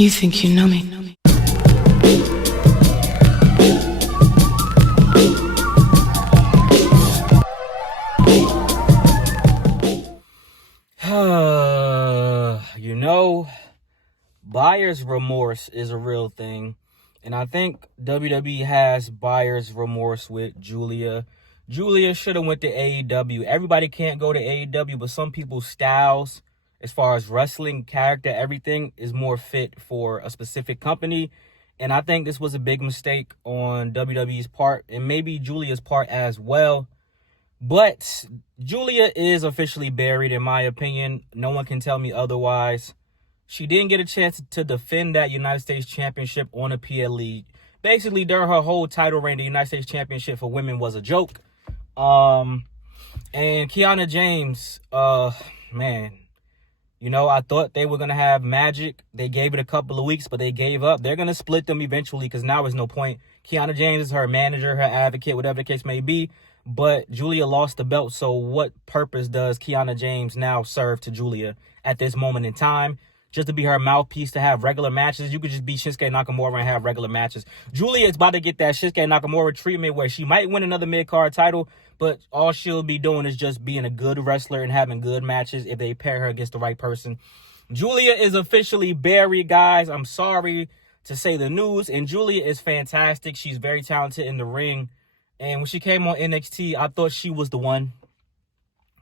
You think you know me. You know, buyer's remorse is a real thing. And I think WWE has buyer's remorse with Guilia. Guilia should have went to AEW. Everybody can't go to AEW, but some people's styles, as far as wrestling, character, everything is more fit for a specific company. And I think this was a big mistake on WWE's part and maybe Guilia's part as well. But Guilia is officially buried, in my opinion. No one can tell me otherwise. She didn't get a chance to defend that United States Championship on a PLE. Basically, during her whole title reign, the United States Championship for women was a joke. And Kiana James, man, you know, I thought they were going to have magic. They gave it a couple of weeks, but they gave up. They're going to split them eventually because now there's no point. Kiana James is her manager, her advocate, whatever the case may be. But Guilia lost the belt, so what purpose does Kiana James now serve to Guilia at this moment in time? Just to be her mouthpiece, to have regular matches? You could just be Shinsuke Nakamura and have regular matches. Guilia is about to get that Shinsuke Nakamura treatment where she might win another mid-card title, but all she'll be doing is just being a good wrestler and having good matches if they pair her against the right person. Guilia is officially buried, guys. I'm sorry to say the news, and Guilia is fantastic. She's very talented in the ring. And when she came on NXT, I thought she was the one.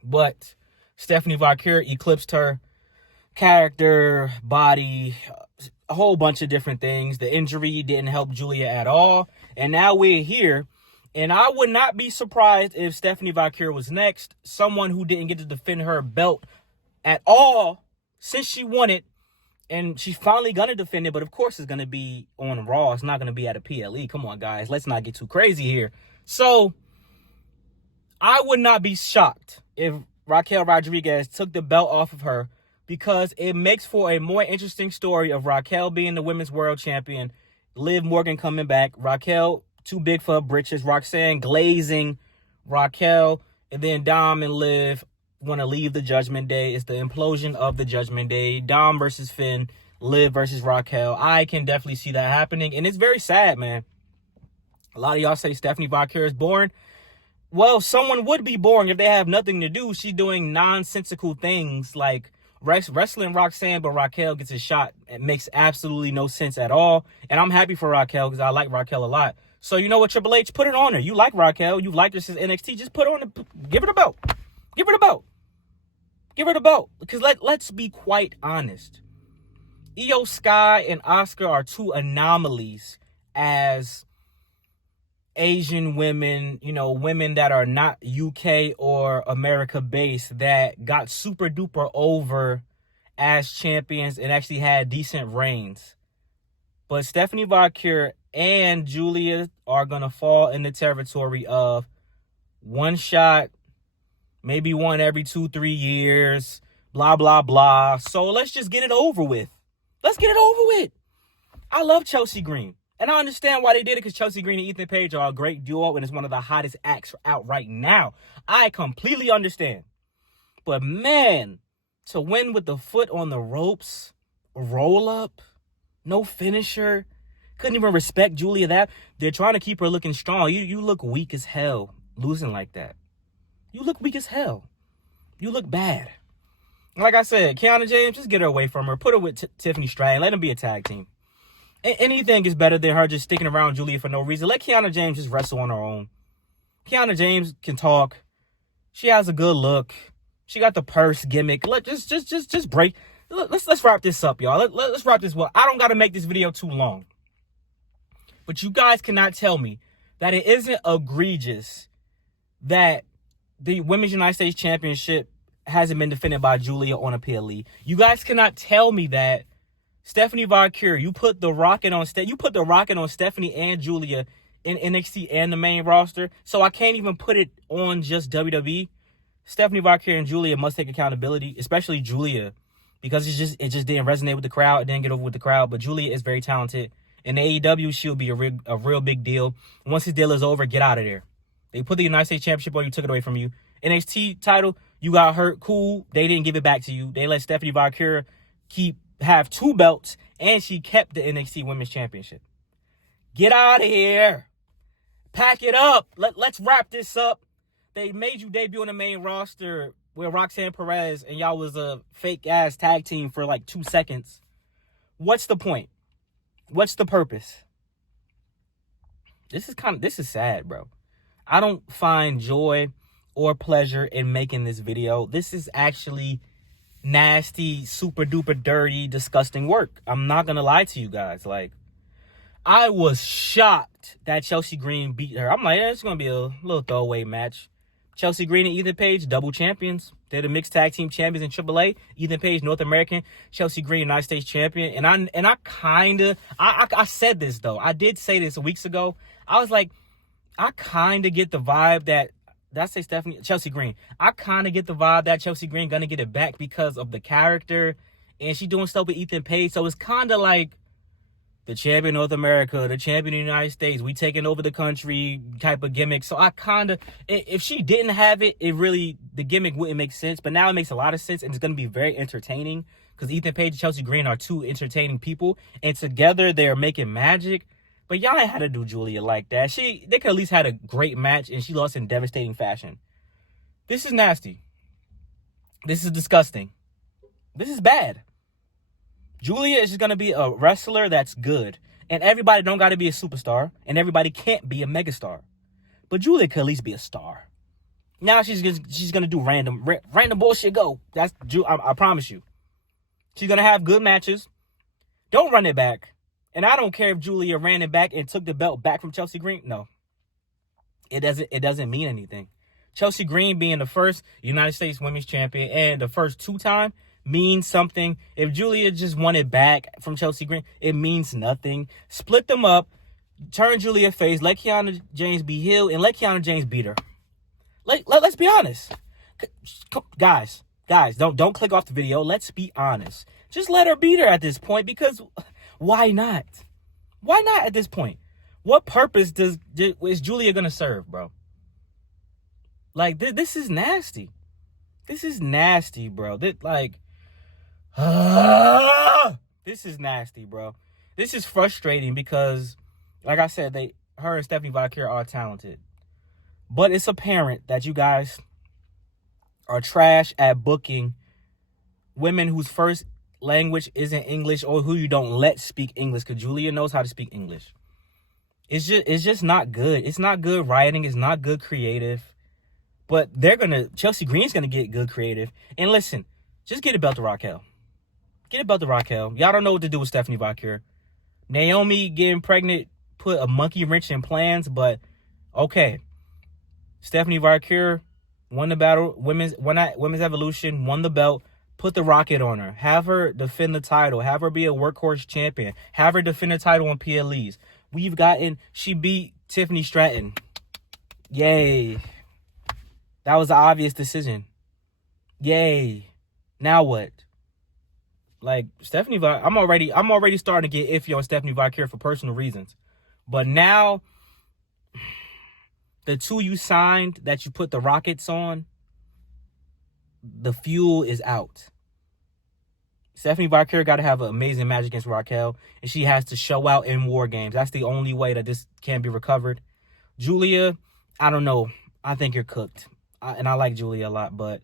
But Stephanie Vaquer eclipsed her. Character, body, a whole bunch of different things. The injury didn't help Guilia at all. And now we're here. And I would not be surprised if Stephanie Vaquer was next. Someone who didn't get to defend her belt at all since she won it. And she's finally going to defend it. But of course it's going to be on Raw. It's not going to be at a PLE. Come on, guys. Let's not get too crazy here. So, I would not be shocked if Raquel Rodriguez took the belt off of her because it makes for a more interesting story of Raquel being the Women's World Champion, Liv Morgan coming back, Raquel too big for her britches, Roxanne glazing Raquel, and then Dom and Liv want to leave the Judgment Day. It's the implosion of the Judgment Day. Dom versus Finn, Liv versus Raquel. I can definitely see that happening, and it's very sad, man. A lot of y'all say Stephanie Vaquer is boring. Well, someone would be boring if they have nothing to do. She's doing nonsensical things like wrestling Roxanne, but Raquel gets a shot. It makes absolutely no sense at all. And I'm happy for Raquel because I like Raquel a lot. So you know what, Triple H? Put it on her. You like Raquel. You like her since NXT. Just put on give her the belt. Give her the belt. Give her the belt. Because let's be quite honest. Io Sky and Asuka are two anomalies as Asian women, you know, women that are not UK or America based that got super duper over as champions and actually had decent reigns. But Stephanie Vaquer and Guilia are going to fall in the territory of one shot, maybe one every 2-3 years, blah, blah, blah. So let's just get it over with. Let's get it over with. I love Chelsea Green. And I understand why they did it because Chelsea Green and Ethan Page are a great duo and it's one of the hottest acts out right now. I completely understand. But man, to win with the foot on the ropes, roll up, no finisher, couldn't even respect Guilia that. They're trying to keep her looking strong. You look weak as hell losing like that. You look weak as hell. You look bad. Like I said, Kiana James, just get her away from her. Put her with Tiffany Stratton. Let them be a tag team. Anything is better than her just sticking around Guilia for no reason. Let Kiana James just wrestle on her own. Kiana James can talk. She has a good look. She got the purse gimmick. Just break. Let's wrap this up, y'all. Let's wrap this well. I don't got to make this video too long. But you guys cannot tell me that it isn't egregious that the Women's United States Championship hasn't been defended by Guilia on a PLE. You guys cannot tell me that Stephanie Vaquer, you put the rocket on Stephanie and Guilia in NXT and the main roster. So I can't even put it on just WWE. Stephanie Vaquer and Guilia must take accountability, especially Guilia, because it just didn't resonate with the crowd. It didn't get over with the crowd. But Guilia is very talented. In AEW, she'll be a real big deal. Once his deal is over, get out of there. They put the United States Championship on you, took it away from you. NXT title, you got hurt, cool. They didn't give it back to you. They let Stephanie Vaquer keep have 2 belts, and she kept the NXT Women's Championship. Get out of here. Pack it up. Let's wrap this up. They made you debut on the main roster with Roxanne Perez, and y'all was a fake-ass tag team for like 2 seconds. What's the point? What's the purpose? This is sad, bro. I don't find joy or pleasure in making this video. This is actually nasty, super duper dirty, disgusting work. I'm not gonna lie to you guys. Like, I was shocked that Chelsea Green beat her. I'm like, it's gonna be a little throwaway match. Chelsea Green and Ethan Page, double champions. They're the mixed tag team champions in AAA. Ethan Page, North American. Chelsea Green, United States champion. And I said this though. I did say this weeks ago. I was like, I kind of get the vibe that, did I say Chelsea Green? I kind of get the vibe that Chelsea Green gonna get it back because of the character, and she doing stuff with Ethan Page. So it's kind of like the champion of North America, the champion of the United States, we taking over the country type of gimmick. So I kind of, if she didn't have it, the gimmick wouldn't make sense. But now it makes a lot of sense, and it's gonna be very entertaining because Ethan Page and Chelsea Green are 2 entertaining people, and together they are making magic. But y'all ain't had to do Guilia like that. They could at least had a great match, and she lost in devastating fashion. This is nasty. This is disgusting. This is bad. Guilia is just going to be a wrestler that's good. And everybody don't got to be a superstar, and everybody can't be a megastar. But Guilia could at least be a star. Now she's going to do random bullshit go. I promise you. She's going to have good matches. Don't run it back. And I don't care if Guilia ran it back and took the belt back from Chelsea Green. No. It doesn't mean anything. Chelsea Green being the first United States Women's Champion and the first 2-time means something. If Guilia just won it back from Chelsea Green, it means nothing. Split them up, turn Guilia face, let Kiana James be healed, and let Kiana James beat her. Let's be honest. Guys, don't click off the video. Let's be honest. Just let her beat her at this point, because why not? Why not at this point? What purpose is Guilia going to serve, bro? Like, this is nasty. This is nasty, bro. This is nasty, bro. This is frustrating because, like I said, her and Stephanie Vaquer are talented. But it's apparent that you guys are trash at booking women whose first language isn't English, or who you don't let speak English, because Guilia knows how to speak English. It's just not good. It's not good writing. It's not good creative. But Chelsea Green's gonna get good creative. And listen, just get a belt to Raquel. Get a belt to Raquel. Y'all don't know what to do with Stephanie Vaquer. Naomi getting pregnant put a monkey wrench in plans, but okay. Stephanie Vaquer won the battle, women's evolution, won the belt. Put the rocket on her. Have her defend the title. Have her be a workhorse champion. Have her defend the title on PLEs. She beat Tiffany Stratton. Yay. That was an obvious decision. Yay. Now what? Like, Stephanie Vaquer, I'm already starting to get iffy on Stephanie Vaquer for personal reasons. But now, the 2 you signed that you put the rockets on, the fuel is out. Stephanie Vaquer got to have an amazing match against Raquel, and she has to show out in War Games. That's the only way that this can be recovered. Guilia, I don't know. I think you're cooked. And I like Guilia a lot, but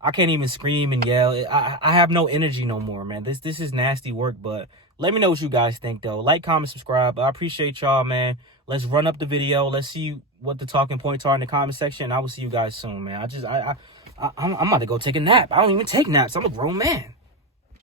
I can't even scream and yell. I have no energy no more, man. This is nasty work, but let me know what you guys think, though. Like, comment, subscribe. I appreciate y'all, man. Let's run up the video. Let's see what the talking points are in the comment section. I will see you guys soon, man. I'm about to go take a nap. I don't even take naps. I'm a grown man.